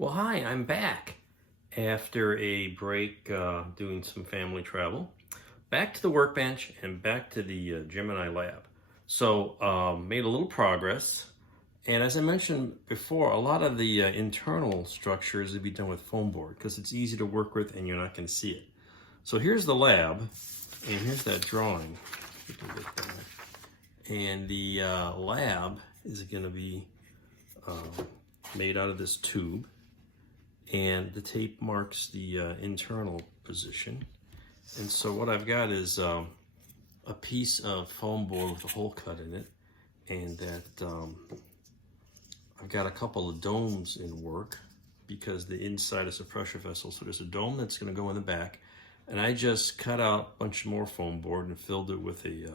Well, hi, I'm back after a break doing some family travel. Back to the workbench and back to the Gemini Lab. So, made a little progress. And as I mentioned before, a lot of the internal structures will be done with foam board because it's easy to work with and you're not going to see it. So here's the lab, and here's that drawing. And the lab is going to be made out of this tube. And the tape marks the internal position. And so what I've got is a piece of foam board with a hole cut in it, and that I've got a couple of domes in work because the inside is a pressure vessel. So there's a dome that's going to go in the back, and I just cut out a bunch more foam board and filled it with a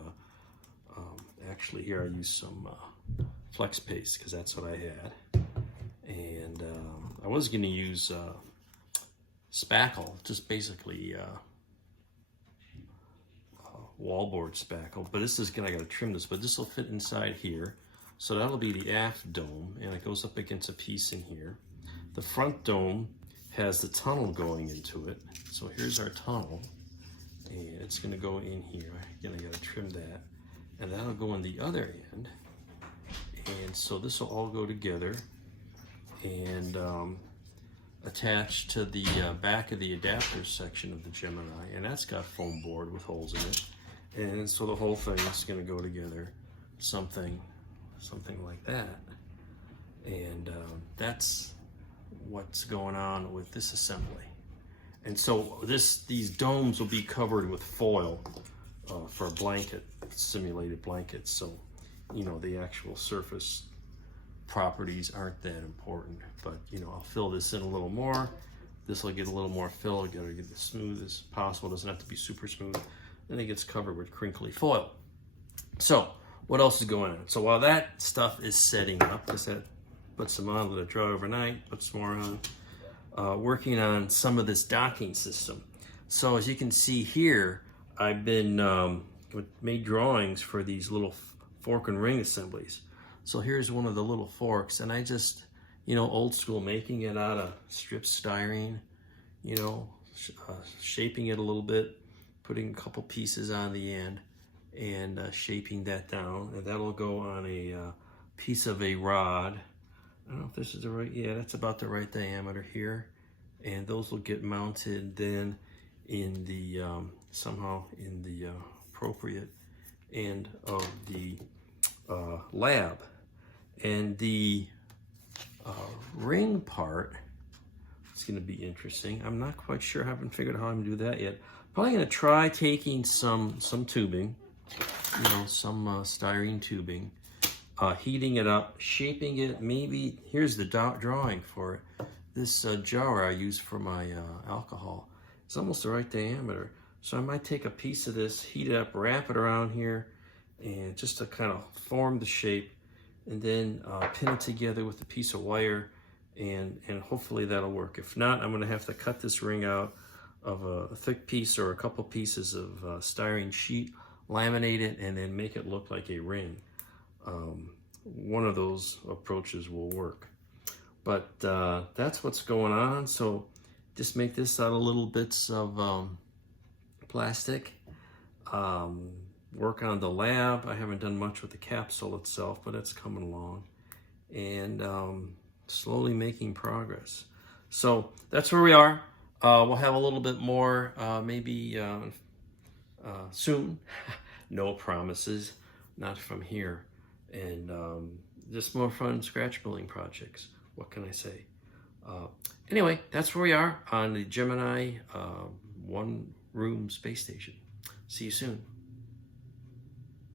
actually here I used some flex paste because that's what I had. And I was going to use spackle, just basically wallboard spackle, but this is I got to trim this, but this will fit inside here. So that'll be the aft dome, and it goes up against a piece in here. The front dome has the tunnel going into it. So here's our tunnel, and it's going to go in here. Again, I got to trim that, and that'll go in the other end. And so this will all go together and attached to the back of the adapter section of the Gemini, and that's got foam board with holes in it. And so the whole thing is going to go together, something like that. And that's what's going on with this assembly. And so these domes will be covered with foil for a blanket, simulated blankets. So, you know, the actual surface properties aren't that important, but you know, I'll fill this in a little more. This will get a little more fill. I gotta get it as smooth as possible. It doesn't have to be super smooth. Then it gets covered with crinkly foil. So what else is going on? So while that stuff is setting up, because that puts them on, let it dry overnight, put some more on, working on some of this docking system. So as you can see here, I've been made drawings for these little fork and ring assemblies. So here's one of the little forks, and I just, you know, old school, making it out of strip styrene, you know, shaping it a little bit, putting a couple pieces on the end, and shaping that down, and that'll go on a piece of a rod. I don't know if this is the right, yeah, that's about the right diameter here, and those will get mounted then in the, somehow in the appropriate end of the lab. And the ring part is going to be interesting. I'm not quite sure, I haven't figured out how I'm going to do that yet. Probably going to try taking some tubing, you know, some styrene tubing, heating it up, shaping it. Maybe here's the drawing for it. This jar I use for my alcohol, it's almost the right diameter. So I might take a piece of this, heat it up, wrap it around here, and just to kind of form the shape, and then pin it together with a piece of wire, and hopefully that'll work. If not, I'm gonna have to cut this ring out of a thick piece or a couple pieces of styrene sheet, laminate it, and then make it look like a ring. One of those approaches will work. But that's what's going on. So just make this out of little bits of plastic. Work on the lab. I haven't done much with the capsule itself, but it's coming along, and slowly making progress. So that's where we are. We'll have a little bit more maybe soon. No promises, not from here. And just more fun scratch building projects. What can I say? Anyway, that's where we are on the Gemini one-room space station. See you soon.